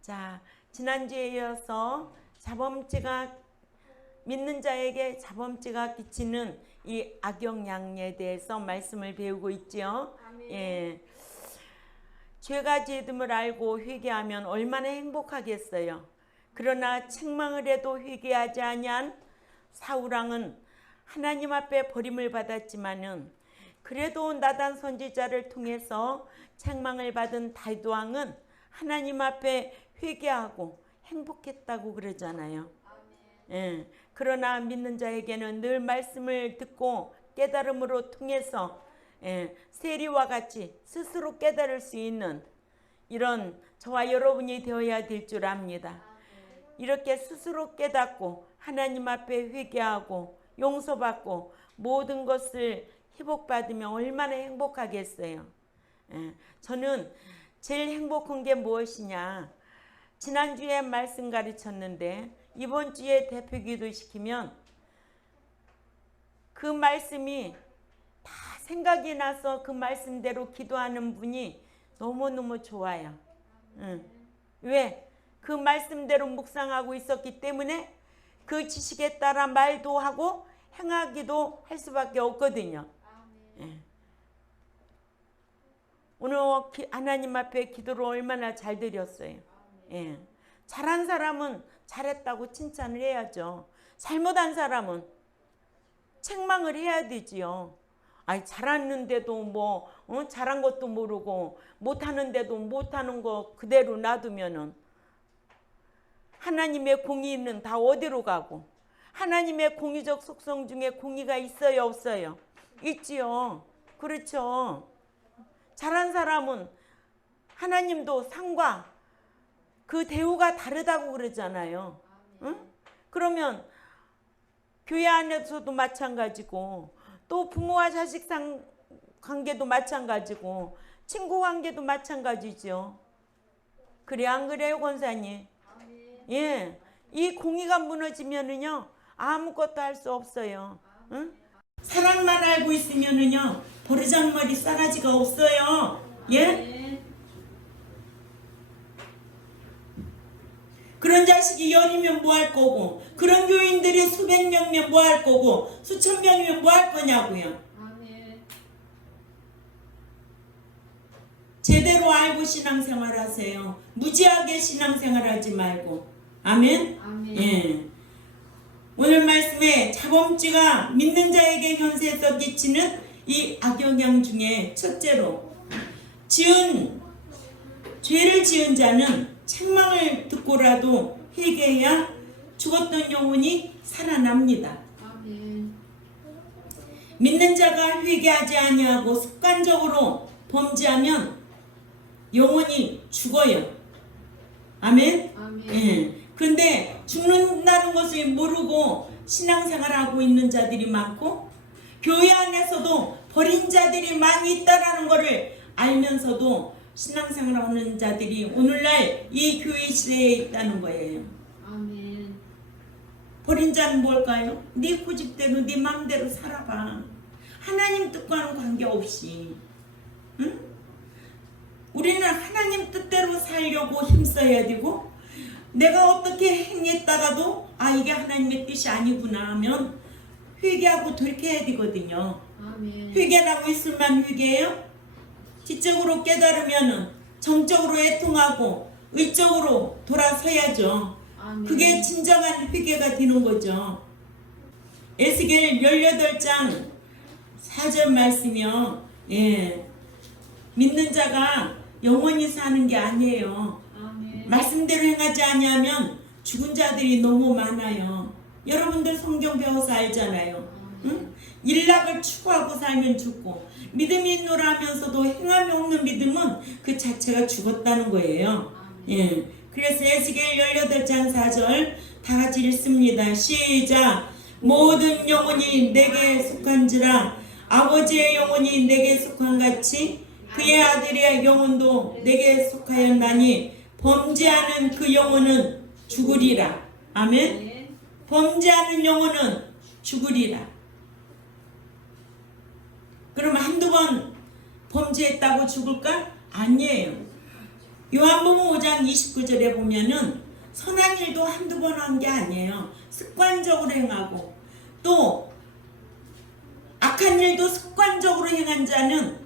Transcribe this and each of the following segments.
자, 지난주에 이어서 믿는 자에게 자범죄가 끼치는 이 악영향에 대해서 말씀을 배우고 있지요. 예. 죄가 죄됨을 알고 회개하면 얼마나 행복하겠어요. 그러나 책망을 해도 회개하지 아니한 사울왕은 하나님 앞에 버림을 받았지만은 그래도 나단 선지자를 통해서 책망을 받은 다윗 왕은 하나님 앞에 회개하고 행복했다고 그러잖아요. 예. 그러나 믿는 자에게는 늘 말씀을 듣고 깨달음으로 통해서 세리와 같이 스스로 깨달을 수 있는 이런 저와 여러분이 되어야 될 줄 압니다. 이렇게 스스로 깨닫고 하나님 앞에 회개하고 용서받고 모든 것을 회복받으면 얼마나 행복하겠어요. 저는 제일 행복한 게 무엇이냐, 지난주에 말씀 가르쳤는데 이번 주에 대표기도 시키면 그 말씀이 다 생각이 나서 그 말씀대로 기도하는 분이 너무너무 좋아요. 왜? 그 말씀대로 묵상하고 있었기 때문에 그 지식에 따라 말도 하고 행하기도 할 수밖에 없거든요. 오늘 하나님 앞에 기도를 얼마나 잘 드렸어요. 잘한 사람은 잘했다고 칭찬을 해야죠. 잘못한 사람은 책망을 해야 되지요. 아니, 잘했는데도 잘한 것도 모르고 못하는데도 못하는 거 그대로 놔두면은 하나님의 공의는 다 어디로 가고, 하나님의 공의적 속성 중에 공의가 있어요, 없어요? 있지요. 그렇죠. 잘한 사람은 하나님도 상과 그 대우가 다르다고 그러잖아요. 응? 그러면 교회 안에서도 마찬가지고, 또 부모와 자식 관계도 마찬가지고, 친구 관계도 마찬가지죠. 그래 안 그래요, 권사님? 예, 이 공의가 무너지면은요 아무것도 할 수 없어요. 응? 사랑만 알고 있으면은요 버르장머리 싸가지가 없어요. 예? 그런 자식이 열이면 뭐 할 거고, 그런 교인들이 수백 명이면 뭐 할 거고, 수천 명이면 뭐 할 거냐고요. 제대로 알고 신앙생활 하세요. 무지하게 신앙생활 하지 말고. 아멘? 아멘. 예. 오늘 말씀에 자범죄가 믿는 자에게 현세에서 끼치는 이 악영향 중에 첫째로, 죄를 지은 자는 책망을 듣고라도 회개해야 죽었던 영혼이 살아납니다. 아멘. 믿는 자가 회개하지 아니하고 습관적으로 범죄하면 영혼이 죽어요. 아멘? 아멘. 예. 근데 죽는다는 것을 모르고 신앙생활하고 있는 자들이 많고, 교회 안에서도 버린 자들이 많이 있다라는 것을 알면서도 신앙생활하는 자들이 오늘날 이 교회 시대에 있다는 거예요. 아멘. 버린 자는 뭘까요? 네 고집대로 네 마음대로 살아봐. 하나님 뜻과는 관계없이. 응? 우리는 하나님 뜻대로 살려고 힘써야 되고, 내가 어떻게 행했다가도 이게 하나님의 뜻이 아니구나 하면 회개하고 돌이켜야 되거든요. 아멘. 회개라고 있을만 회개해요? 지적으로 깨달으면 정적으로 애통하고 의적으로 돌아서야죠. 아멘. 그게 진정한 회개가 되는 거죠. 에스겔 18장 4절 말씀이요. 믿는 자가 영원히 사는 게 아니에요. 아멘. 말씀대로 행하지 아니하면 죽은 자들이 너무 많아요. 여러분들 성경 배워서 알잖아요. 응? 일락을 추구하고 살면 죽고, 믿음이 있노라 하면서도 행함이 없는 믿음은 그 자체가 죽었다는 거예요. 예. 그래서 에스겔 18장 4절 다 같이 읽습니다. 시작. 모든 영혼이 내게 속한지라 아버지의 영혼이 내게 속한 같이 그의 아들의 영혼도 내게 속하였나니 범죄하는 그 영혼은 죽으리라. 아멘. 범죄하는 영혼은 죽으리라. 그럼 한두 번 범죄했다고 죽을까? 아니에요. 요한복음 5장 29절에 보면은 선한 일도 한두 번 한 게 아니에요. 습관적으로 행하고 또 악한 일도 습관적으로 행한 자는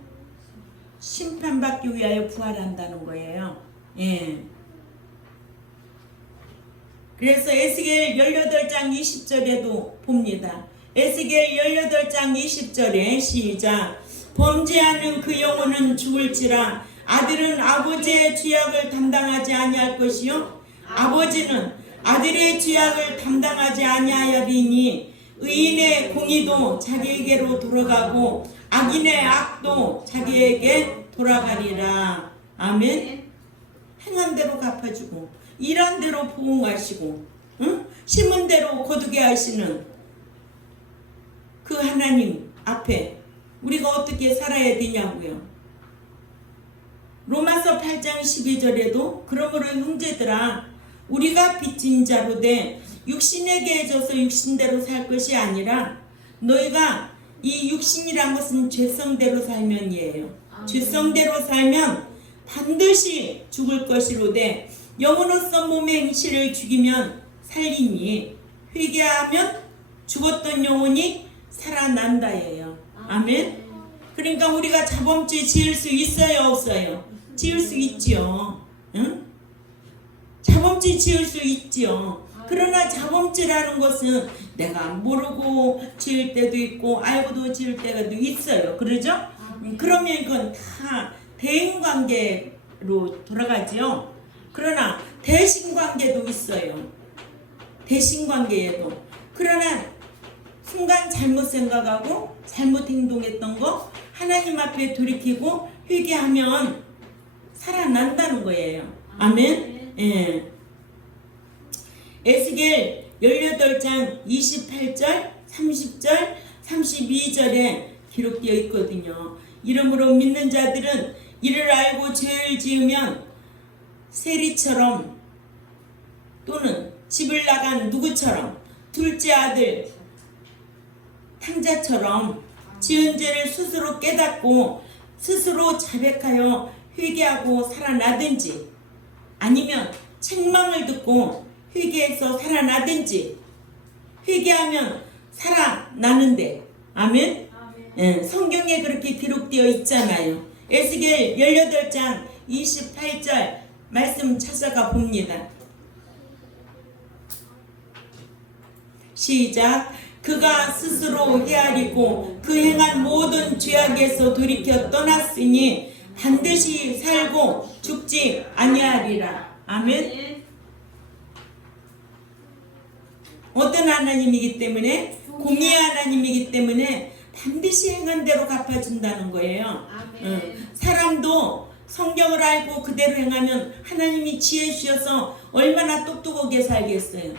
심판받기 위하여 부활한다는 거예요. 예. 그래서 에스겔 18장 20절에도 봅니다. 에스겔 18장 20절에 시작. 범죄하는 그 영혼은 죽을지라. 아들은 아버지의 죄악을 담당하지 아니할 것이요 아버지는 아들의 죄악을 담당하지 아니하리니 의인의 공의도 자기에게로 돌아가고 악인의 악도 자기에게 돌아가리라. 아멘. 행한 대로 갚아주고 일한 대로 보응하시고 심은 대로 거두게 하시는 그 하나님 앞에 우리가 어떻게 살아야 되냐고요. 로마서 8장 12절에도 그러므로 형제들아 우리가 빚진 자로 돼 육신에게 해줘서 육신대로 살 것이 아니라 너희가 이 육신이란 것은 죄성대로 살면이에요. 죄성대로 살면 반드시 죽을 것이로되 영으로서 몸의 행실을 죽이면 살리니 회개하면 죽었던 영혼이 살아난다예요. 아멘. 그러니까 우리가 자범죄 지을 수 있어요 없어요? 지을 수 있지요. 응? 자범죄 지을 수 있지요. 그러나 자범죄라는 것은 내가 모르고 지을 때도 있고 알고도 지을 때도 있어요. 그러죠? 그러면 이건 다 대인관계로 돌아가지요. 그러나 대신관계도 있어요. 대신관계에도. 그러나 순간 잘못 생각하고 잘못 행동했던 거 하나님 앞에 돌이키고 회개하면 살아난다는 거예요. 아멘. 예. 에스겔 18장 28절, 30절, 32절에 기록되어 있거든요. 이러므로 믿는 자들은 이를 알고 죄를 지으면 세리처럼 또는 집을 나간 누구처럼 둘째 아들 탕자처럼 지은 죄를 스스로 깨닫고 스스로 자백하여 회개하고 살아나든지 아니면 책망을 듣고 회개해서 살아나든지 회개하면 살아나는데 아멘? 예, 성경에 그렇게 기록되어 있잖아요. 에스겔 18장 28절 말씀 찾아가 봅니다. 시작. 그가 스스로 헤아리고 그 행한 모든 죄악에서 돌이켜 떠났으니 반드시 살고 죽지 아니하리라. 아멘. 어떤 하나님이기 때문에 공의의 하나님이기 때문에 반드시 행한 대로 갚아준다는 거예요. 사람도 성경을 알고 그대로 행하면 하나님이 지혜 주셔서 얼마나 똑똑하게 살겠어요.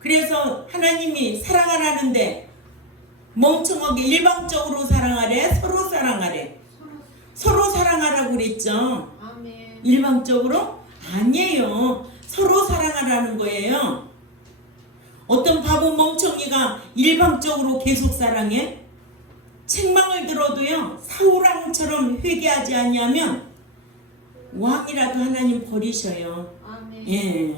그래서 하나님이 사랑하라는데 멍청하게 일방적으로 사랑하래? 서로 사랑하래? 서로 사랑하라고 그랬죠. 일방적으로? 아니에요. 서로 사랑하라는 거예요. 어떤 바보 멍청이가 일방적으로 계속 사랑해? 책망을 들어도요 사울왕처럼 회개하지 아니하면 왕이라도 하나님 버리셔요. 예.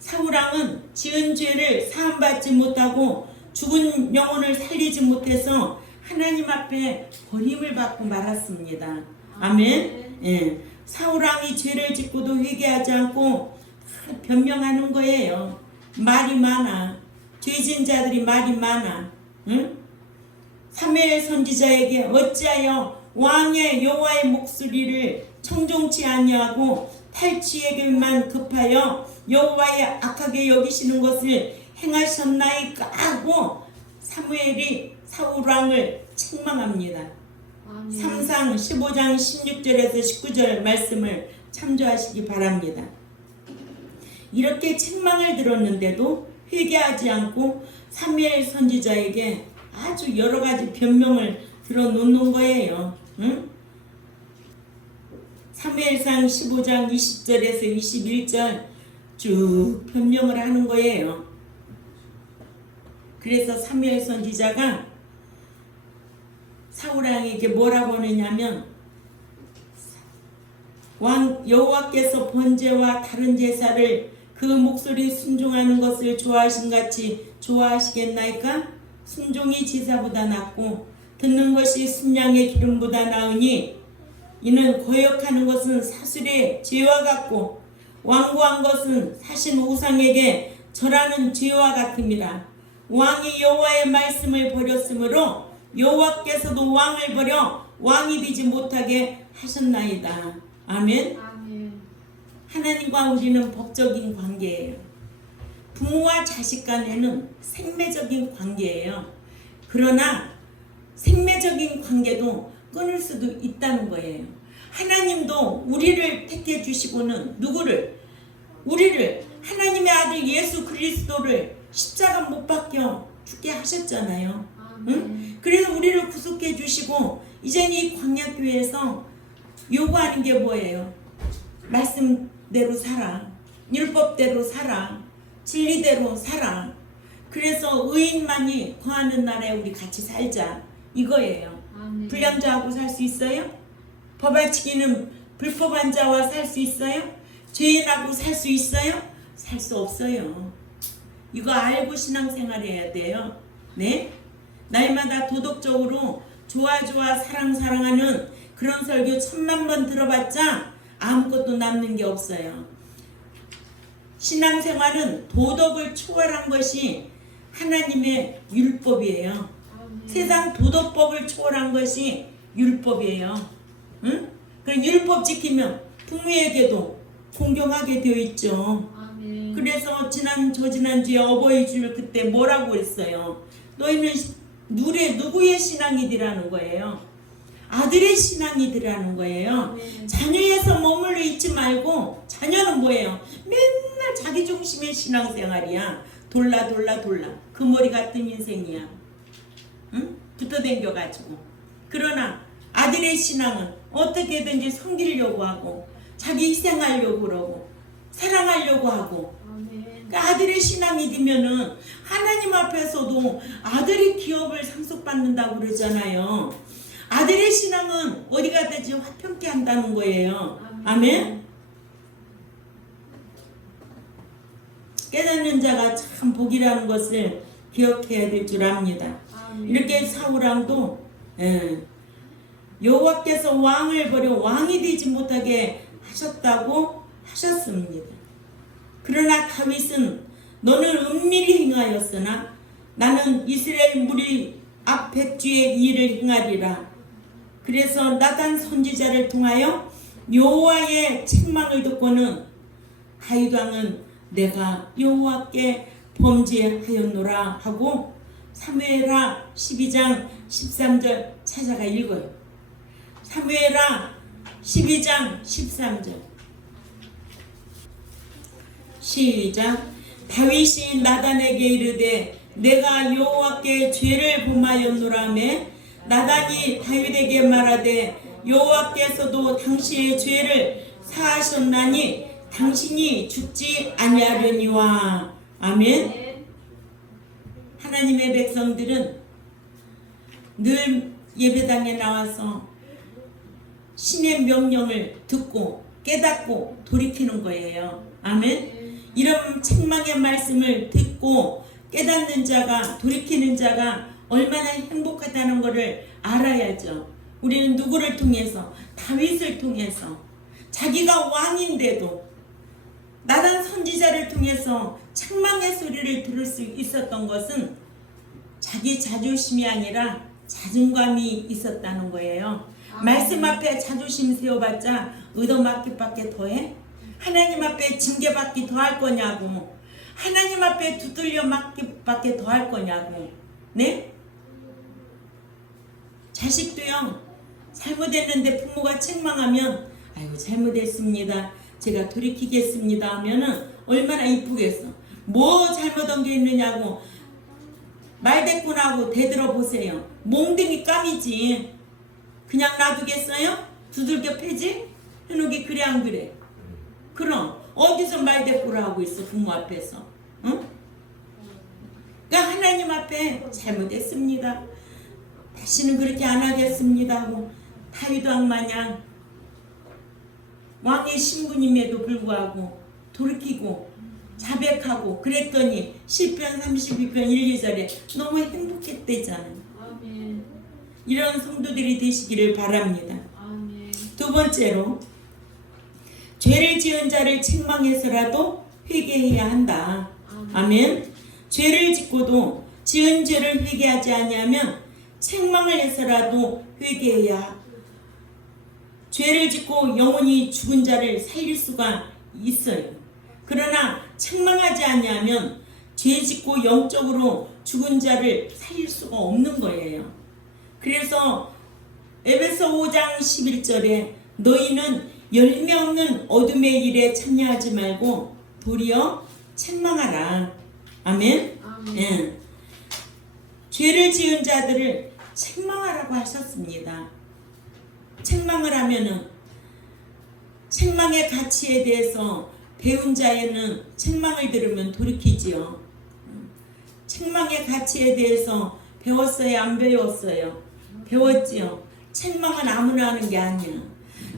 사울왕은 지은 죄를 사함받지 못하고 죽은 영혼을 살리지 못해서 하나님 앞에 버림을 받고 말았습니다. 아멘. 예. 사울왕이 죄를 짓고도 회개하지 않고 변명하는 거예요. 말이 많아. 죄진 자들이 말이 많아. 응? 사무엘 선지자에게 어찌하여 왕의 여호와의 목소리를 청종치 아니하고 탈취에게만 급하여 여호와의 악하게 여기시는 것을 행하셨나이까 하고 사무엘이 사울왕을 책망합니다. 3상 15장 16절에서 19절 말씀을 참조하시기 바랍니다. 이렇게 책망을 들었는데도 회개하지 않고 사무엘 선지자에게 아주 여러 가지 변명을 들어놓는 거예요. 응? 사무엘상 15장 20절에서 21절 쭉 변명을 하는 거예요. 그래서 사무엘 선지자가 사울왕에게 뭐라고 하느냐면 왕 여호와께서 번제와 다른 제사를 그 목소리 순종하는 것을 좋아하신 같이 좋아하시겠나이까? 순종이 제사보다 낫고 듣는 것이 순양의 기름보다 나으니 이는 거역하는 것은 사술의 죄와 같고 완고한 것은 사신 우상에게 절하는 죄와 같음이라. 왕이 여호와의 말씀을 버렸으므로 여호와께서도 왕을 버려 왕이 되지 못하게 하셨나이다. 아멘. 아멘. 하나님과 우리는 법적인 관계예요. 부모와 자식 간에는 생매적인 관계예요. 그러나 생매적인 관계도 끊을 수도 있다는 거예요. 하나님도 우리를 택해 주시고는 누구를? 우리를, 하나님의 아들 예수 그리스도를 십자가 못 박혀 죽게 하셨잖아요. 응? 그래서 우리를 구속해 주시고 이제는 이 광야교회에서 요구하는 게 뭐예요? 말씀대로 살아, 율법대로 살아, 진리대로 살아. 그래서 의인만이 거하는 나라에 우리 같이 살자, 이거예요. 아멘. 불량자하고 살 수 있어요? 법알치기는 불법한 자와 살 수 있어요? 죄인하고 살 수 있어요? 살 수 없어요. 이거 알고 신앙생활 해야 돼요. 네? 날마다 도덕적으로 좋아 사랑하는 그런 설교 1000만 번 들어봤자 아무것도 남는 게 없어요. 신앙생활은 도덕을 초월한 것이 하나님의 율법이에요. 아멘. 세상 도덕법을 초월한 것이 율법이에요. 응? 그럼 율법 지키면 부모에게도 공경하게 되어 있죠. 아멘. 그래서 저지난주에 어버이 줄 그때 뭐라고 했어요? 너희는 누구의 신앙이더라는 거예요. 아들의 신앙이더라는 거예요. 아멘. 자녀에서 머물러 있지 말고, 자녀는 뭐예요? 맨날 자기 중심의 신앙생활이야. 돌라. 그 머리 같은 인생이야. 응? 붙어댕겨가지고. 그러나 아들의 신앙은 어떻게든지 섬기려고 하고, 자기 희생하려고 그러고, 사랑하려고 하고. 아멘. 그러니까 아들의 신앙이 되면은 하나님 앞에서도 아들이 기업을 상속받는다고 그러잖아요. 아들의 신앙은 어디 가든지 화평케 한다는 거예요. 아멘. 깨닫는 자가 참 복이라는 것을 기억해야 될 줄 압니다. 아멘. 이렇게 사울왕도 여호와께서 왕을 버려 왕이 되지 못하게 하셨다고 하셨습니다. 그러나 다윗은 너는 은밀히 행하였으나 나는 이스라엘 무리 앞 백주의 일을 행하리라. 그래서 나단 선지자를 통하여 여호와의 책망을 듣고는 다윗 왕은 내가 여호와께 범죄하였노라 하고 사무엘하 12장 13절 찾아가 읽어요. 사무엘하 12장 13절 시작. 다윗이 나단에게 이르되 내가 여호와께 죄를 범하였노라며 나단이 다윗에게 말하되 여호와께서도 당신의 죄를 사하셨나니 당신이 죽지 아니하려니와. 아멘. 하나님의 백성들은 늘 예배당에 나와서 신의 명령을 듣고 깨닫고 돌이키는 거예요. 아멘. 이런 책망의 말씀을 듣고 깨닫는 자가, 돌이키는 자가 얼마나 행복하다는 것을 알아야죠. 우리는 누구를 통해서? 다윗을 통해서. 자기가 왕인데도 나단 선지자를 통해서 책망의 소리를 들을 수 있었던 것은 자기 자존심이 아니라 자존감이 있었다는 거예요. 말씀 앞에 자존심 세워봤자 얻어맞기밖에 더해? 하나님 앞에 징계받기 더할 거냐고. 하나님 앞에 두들려 맞기밖에 더할 거냐고. 네? 자식도요, 잘못했는데 부모가 책망하면 아이고 잘못했습니다, 제가 돌이키겠습니다 하면은 얼마나 이쁘겠어. 뭐 잘못한 게 있느냐고 말대꾸나고 대들어보세요. 몽둥이 까미지. 그냥 놔두겠어요? 두들겨 패지? 현욱이 그래 안 그래? 그럼 어디서 말대꾸를 하고 있어 부모 앞에서? 응? 그러니까 하나님 앞에 잘못했습니다, 다시는 그렇게 안 하겠습니다 하고 다윗 왕 마냥 왕의 신분임에도 불구하고 돌이키고 자백하고 그랬더니 시편 32편 1, 2절에 너무 행복했대잖아요. 아멘. 이런 성도들이 되시기를 바랍니다. 아멘. 두 번째로 죄를 지은 자를 책망해서라도 회개해야 한다. 아멘. 죄를 짓고도 지은 죄를 회개하지 아니하면 책망을 해서라도 회개해야 죄를 짓고 영원히 죽은 자를 살릴 수가 있어요. 그러나 책망하지 아니하면 죄 짓고 영적으로 죽은 자를 살릴 수가 없는 거예요. 그래서 에베소 5장 11절에 너희는 열매 없는 어둠의 일에 참여하지 말고 도리어 책망하라. 아멘. 아멘. 예. 죄를 지은 자들을 책망하라고 하셨습니다. 책망을 하면은 책망의 가치에 대해서 배운 자에는 책망을 들으면 돌이키지요. 책망의 가치에 대해서 배웠어요? 안 배웠어요? 배웠지요. 책망은 아무나 하는 게 아니야.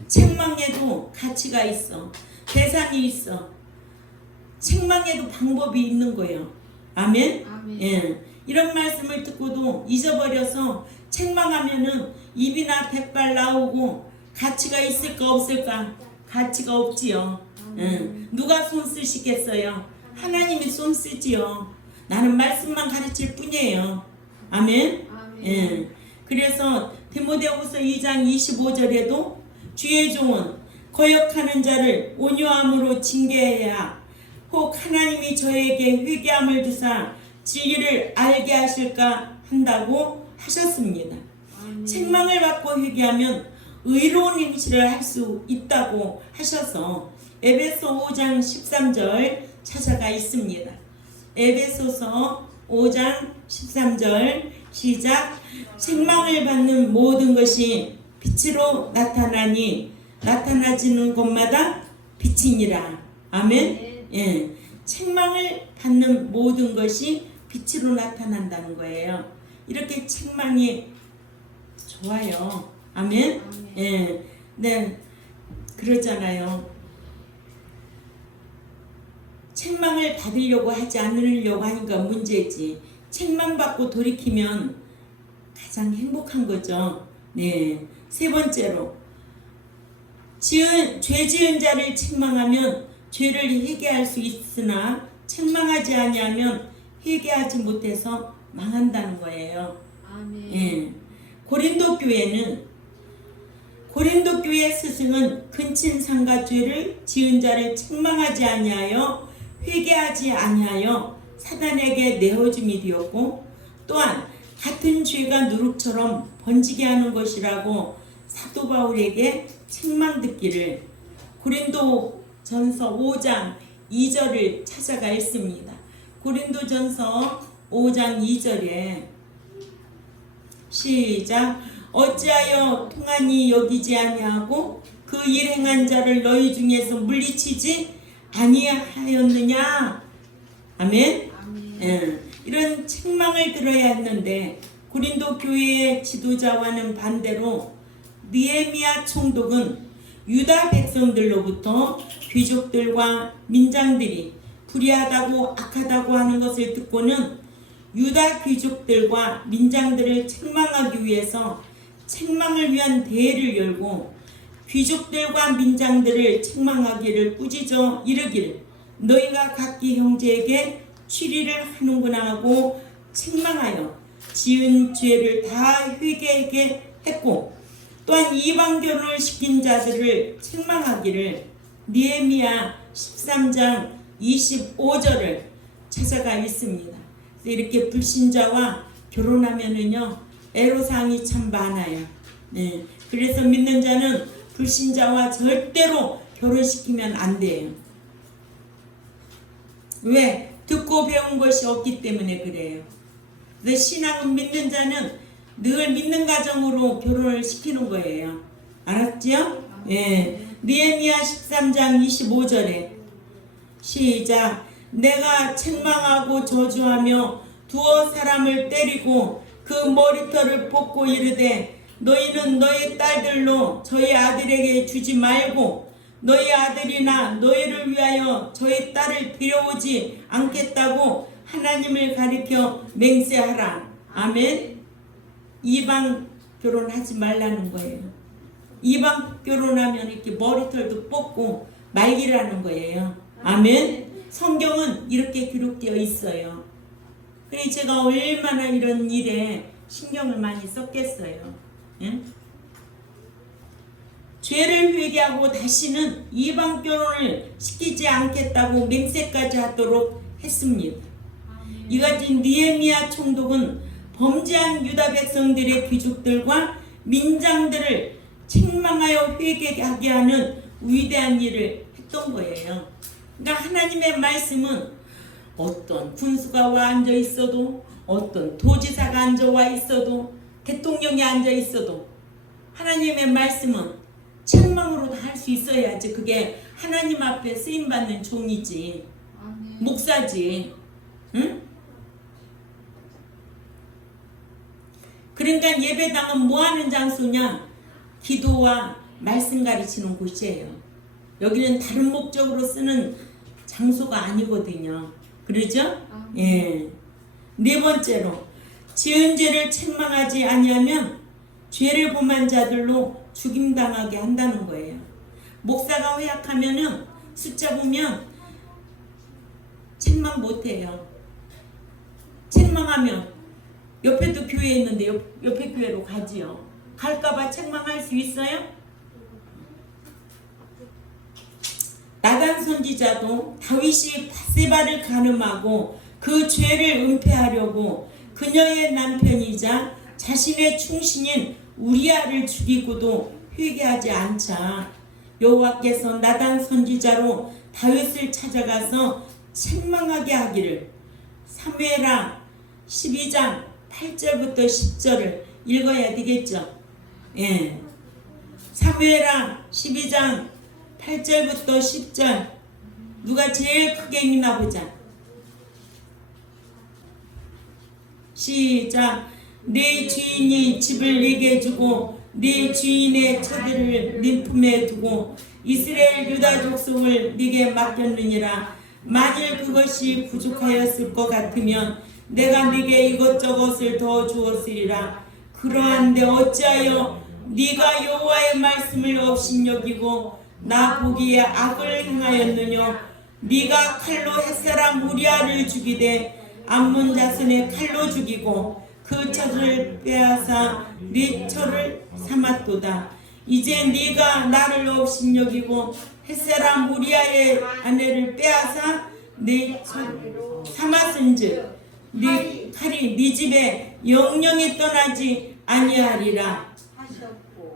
책망에도 가치가 있어. 대상이 있어. 책망에도 방법이 있는 거예요. 아멘? 아멘. 예. 이런 말씀을 듣고도 잊어버려서 책망하면은 입이나 백발 나오고 가치가 있을까 없을까? 가치가 없지요. 누가 손 쓰시겠어요? 하나님이 손 쓰지요. 나는 말씀만 가르칠 뿐이에요. 아멘. 아멘. 예. 그래서 디모데후서 2장 25절에도 주의 종은 거역하는 자를 온유함으로 징계해야 혹 하나님이 저에게 회개함을 주사 진리를 알게 하실까 한다고 하셨습니다. 아멘. 책망을 받고 회개하면 의로운 행실을 할 수 있다고 하셔서 에베소 5장 13절 찾아가 있습니다. 에베소서 5장 13절 시작. 책망을 받는 모든 것이 빛으로 나타나니 나타나지는 곳마다 빛이니라. 아멘. 예, 책망을 받는 모든 것이 빛으로 나타난다는 거예요. 이렇게 책망이 좋아요. 아멘. 아멘. 예, 네, 그러잖아요. 책망을 받으려고 하지 않으려고 하니까 문제지. 책망받고 돌이키면 가장 행복한 거죠. 네. 세 번째로 죄 지은 자를 책망하면 죄를 회개할 수 있으나 책망하지 아니하면 회개하지 못해서 망한다는 거예요. 아멘. 예. 고린도 교회 스승은 근친상가 죄를 지은 자를 책망하지 아니하여 회개하지 아니하여 사단에게 내어줌이 되었고 또한 같은 죄가 누룩처럼 번지게 하는 것이라고 사도 바울에게 책망 듣기를 고린도전서 5장 2절을 찾아가 있습니다. 고린도전서 5장 2절에 시작. 어찌하여 통하니 여기지 아니하고 그 일 행한 자를 너희 중에서 물리치지 아니하였느냐. 아멘. 아멘. 예, 이런 책망을 들어야 했는데 고린도 교회의 지도자와는 반대로 느헤미야 총독은 유다 백성들로부터 귀족들과 민장들이 불의하다고 악하다고 하는 것을 듣고는 유다 귀족들과 민장들을 책망하기 위해서 책망을 위한 대회를 열고 귀족들과 민장들을 책망하기를 꾸짖어 이르기를 너희가 각기 형제에게 치리를 하는구나 하고 책망하여 지은 죄를 다 회개하게 했고 또한 이방 결혼을 시킨 자들을 책망하기를 느헤미야 13장 25절을 찾아가 있습니다. 이렇게 불신자와 결혼하면은요 애로사항이 참 많아요. 네, 그래서 믿는 자는 불신자와 절대로 결혼시키면 안 돼요. 왜? 듣고 배운 것이 없기 때문에 그래요. 그래서 신앙은 믿는 자는 늘 믿는 가정으로 결혼을 시키는 거예요. 알았죠? 예. 느헤미야 13장 25절에 시작. 내가 책망하고 저주하며 두어 사람을 때리고 그 머리털을 뽑고 이르되 너희는 너희 딸들로 저희 아들에게 주지 말고 너희 아들이나 너희를 위하여 저희 딸을 데려오지 않겠다고 하나님을 가리켜 맹세하라. 아멘. 이방 결혼하지 말라는 거예요. 이방 결혼하면 이렇게 머리털도 뽑고 말기라는 거예요. 아멘. 성경은 이렇게 기록되어 있어요. 그래서 제가 얼마나 이런 일에 신경을 많이 썼겠어요. 예? 죄를 회개하고 다시는 이방 결혼을 시키지 않겠다고 맹세까지 하도록 했습니다. 이같이 느헤미야 총독은 범죄한 유다 백성들의 귀족들과 민장들을 책망하여 회개하게 하는 위대한 일을 했던 거예요. 그러니까 하나님의 말씀은 어떤 군수가 와 앉아 있어도, 어떤 도지사가 앉아와 있어도, 대통령이 앉아 있어도 하나님의 말씀은 책망으로 다 할 수 있어야지 그게 하나님 앞에 쓰임받는 종이지. 아멘. 목사지. 응? 그러니까 예배당은 뭐하는 장소냐? 기도와 말씀 가르치는 곳이에요. 여기는 다른 목적으로 쓰는 장소가 아니거든요. 그러죠? 예. 네 번째로 지은 죄를 책망하지 아니하면 죄를 범한 자들로 죽임당하게 한다는 거예요. 목사가 허약하면은 숫자 보면 책망 못해요. 책망하면 옆에도 교회 있는데 옆에 교회로 가지요. 갈까봐 책망할 수 있어요? 나단 선지자도 다윗이 밧세바를 간음하고 그 죄를 은폐하려고 그녀의 남편이자 자신의 충신인 우리아를 죽이고도 회개하지 않자 여호와께서 나단 선지자로 다윗을 찾아가서 책망하게 하기를. 사무엘하 12장 8절부터 10절을 읽어야 되겠죠. 예. 사무엘하 12장 8절부터 10절 누가 제일 크게 읽나 보자. 시작. 네 주인이 집을 네게 주고 네 주인의 처들을 네 품에 두고 이스라엘 유다 족속을 네게 맡겼느니라. 만일 그것이 부족하였을 것 같으면 내가 네게 이것저것을 더 주었으리라. 그러한데 어찌하여 네가 여호와의 말씀을 업신여기고 나 보기에 악을 행하였느냐. 네가 칼로 햇사람 우리아를 죽이되 암몬 자손의 칼로 죽이고 그 처를 빼앗아 네 처를 삼았도다. 이제 네가 나를 업신여기고 햇사람 우리아의 아내를 빼앗아 네 처를 삼았은즉 네 칼이 네 집에 영영히 떠나지 아니하리라.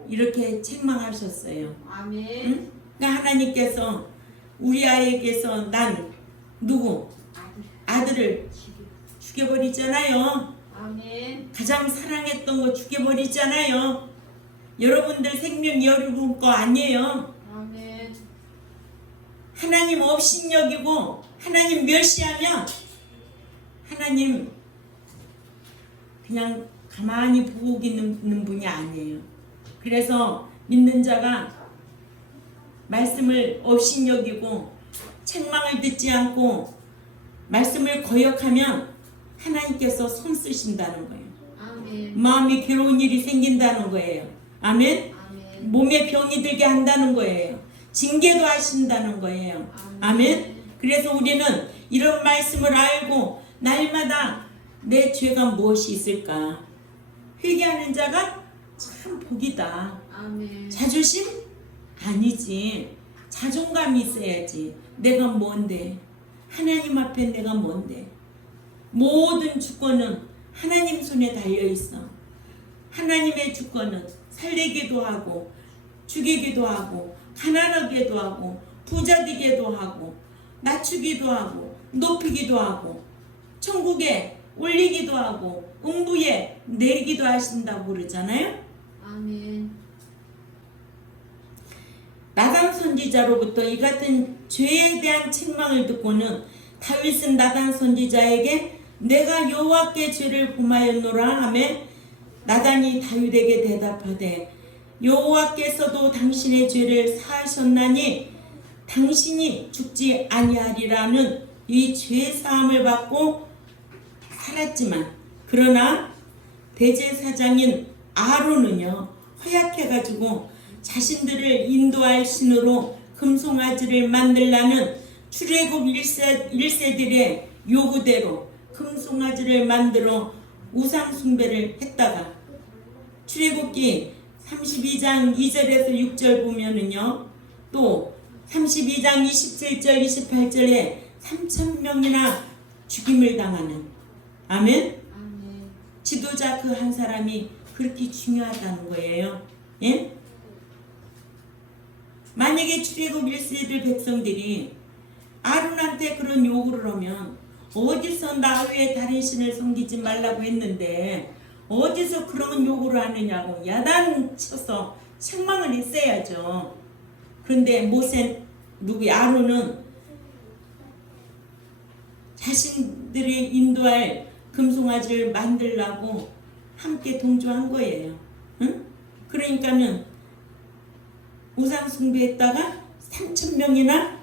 이렇게 책망하셨어요. 아멘. 응? 그러니까 하나님께서 우리 아이에게서 난 누구? 아들을 죽여버리잖아요. 아멘. 가장 사랑했던 거 죽여버리잖아요. 여러분들 생명 여러분 거 아니에요. 아멘. 하나님 업신여기고 하나님 멸시하면 하나님 그냥 가만히 보고 있는 분이 아니에요. 그래서 믿는 자가 말씀을 업신여기고 책망을 듣지 않고 말씀을 거역하면 하나님께서 손 쓰신다는 거예요. 아멘. 마음이 괴로운 일이 생긴다는 거예요. 아멘. 아멘. 몸에 병이 들게 한다는 거예요. 징계도 하신다는 거예요. 아멘. 그래서 우리는 이런 말씀을 알고 날마다 내 죄가 무엇이 있을까? 회개하는 자가 참 복이다. 아멘. 자존심? 아니지. 자존감이 있어야지. 내가 뭔데? 하나님 앞에 내가 뭔데? 모든 주권은 하나님 손에 달려있어. 하나님의 주권은 살리기도 하고 죽이기도 하고 가난하게도 하고 부자 되게도 하고 낮추기도 하고 높이기도 하고 천국에 올리기도 하고 음부에 내리기도 하신다고 그러잖아요. 아멘. 나단 선지자로부터 이 같은 죄에 대한 책망을 듣고는 다윗은 나단 선지자에게 내가 여호와께 죄를 범하였노라 하매 나단이 다윗에게 대답하되 여호와께서도 당신의 죄를 사하셨나니 당신이 죽지 아니하리라는 이 죄 사함을 받고 살았지만, 그러나 대제사장인 아론은요 허약해가지고 자신들을 인도할 신으로 금송아지를 만들라는 출애굽 1세들의 요구대로 금송아지를 만들어 우상 숭배를 했다가, 출애굽기 32장 2절에서 6절 보면은요, 또 32장 27절 28절에 3,000명이나 죽임을 당하는, 아멘? 아멘. 지도자 그 한 사람이 그렇게 중요하다는 거예요. 예? 만약에 출애굽 1세들 백성들이 아론한테 그런 요구를 하면, 어디서 나 외에 다른 신을 섬기지 말라고 했는데 어디서 그런 요구를 하느냐고 야단쳐서 책망을 했어야죠. 그런데 아론은 자신들이 인도할 금송아지를 만들라고 함께 동조한 거예요. 응? 그러니까는 우상 숭배했다가 3,000명이나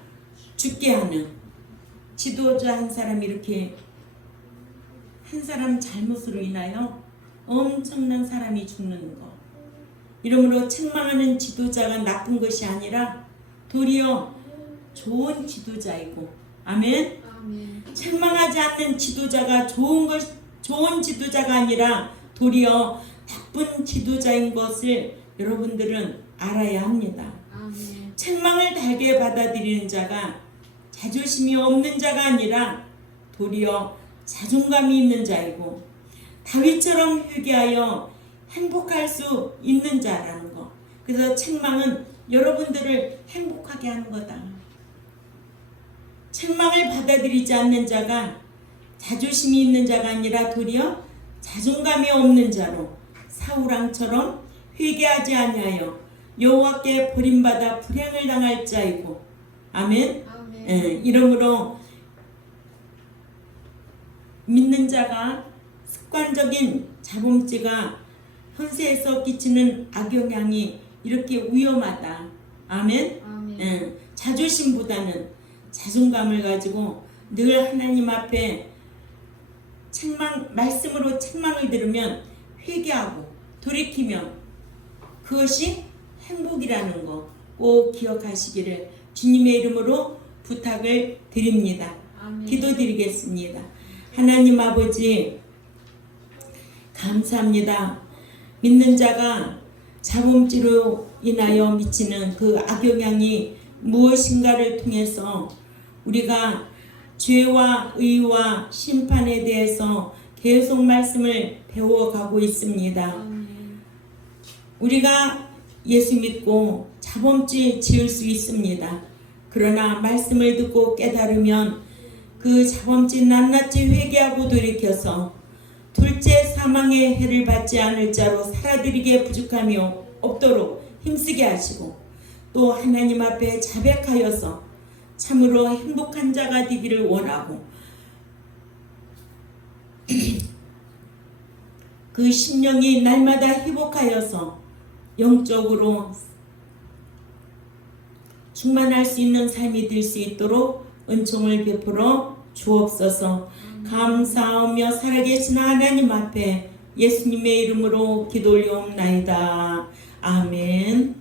죽게 하는 지도자 한 사람이 이렇게 한 사람 잘못으로 인하여 엄청난 사람이 죽는 거. 이러므로 책망하는 지도자가 나쁜 것이 아니라 도리어 좋은 지도자이고, 아멘. 아멘. 책망하지 않는 지도자가 좋은 지도자가 아니라 도리어 나쁜 지도자인 것을 여러분들은 알아야 합니다. 아멘. 책망을 달게 받아들이는 자가 자존심이 없는 자가 아니라 도리어 자존감이 있는 자이고, 다윗처럼 회개하여 행복할 수 있는 자라는 거. 그래서 책망은 여러분들을 행복하게 하는 거다. 책망을 받아들이지 않는 자가 자존심이 있는 자가 아니라 도리어 자존감이 없는 자로 사울왕처럼 회개하지 아니하여 여호와께 버림받아 불행을 당할 자이고, 아멘. 이러므로 믿는 자가 습관적인 자범죄가 현세에서 끼치는 악영향이 이렇게 위험하다. 아멘. 아멘. 자존심보다는 자존감을 가지고 늘 하나님 앞에 말씀으로 책망을 들으면 회개하고 돌이키면 그것이 행복이라는 거 꼭 기억하시기를 주님의 이름으로 부탁을 드립니다. 아멘. 기도드리겠습니다. 하나님 아버지, 감사합니다. 믿는 자가 자범죄로 인하여 미치는 그 악영향이 무엇인가를 통해서 우리가 죄와 의와 심판에 대해서 계속 말씀을 배워가고 있습니다. 아멘. 우리가 예수 믿고 자범죄 지을 수 있습니다. 그러나 말씀을 듣고 깨달으면 그 자범죄 낱낱이 회개하고 돌이켜서 둘째 사망의 해를 받지 않을 자로 살아들이기에 부족함이 없도록 힘쓰게 하시고, 또 하나님 앞에 자백하여서 참으로 행복한 자가 되기를 원하고, 그 심령이 날마다 회복하여서 영적으로 충만할 수 있는 삶이 될 수 있도록 은총을 베풀어 주옵소서. 감사하며 살아계신 하나님 앞에 예수님의 이름으로 기도 올려옵나이다. 아멘.